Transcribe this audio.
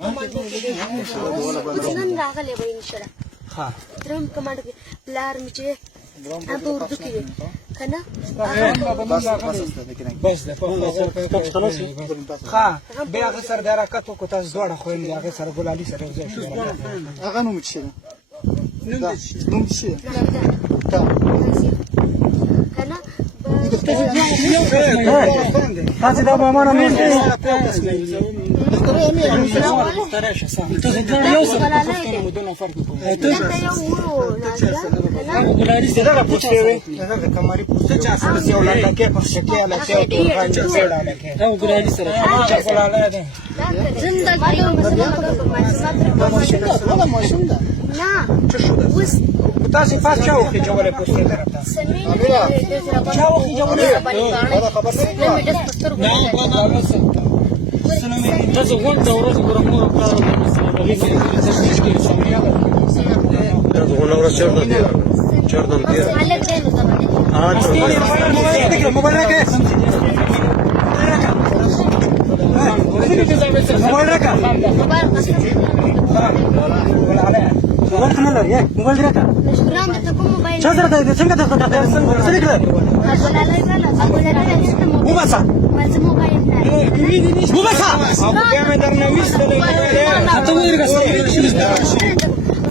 وزنن راغلی به انشاء ها درم کمانډ بلار میچه اب اردو کې کنه بس ده ها بیا هغه سره د حرکت کو تاسو دوړه خو یې هغه سره ګلالي سره ځای شو هغه نوم څه ده نوم څه ده کنه تاسو دا ماما نه مې تاسو پات چاو کې جوړه پوسټه درته چاو کې جوړه تاسو غونډه ورځ ګرمو کارو تاسو غونډه ورځ چردن دی موبایل راکې موبایل راکې موبایل نه لري موبایل راکې شکران ته کوم موبایل چا سره ته څنګه ته څنګه کړه وباسه موبایل نه وباسه او بیا مې درنه وېستلې ته ورګه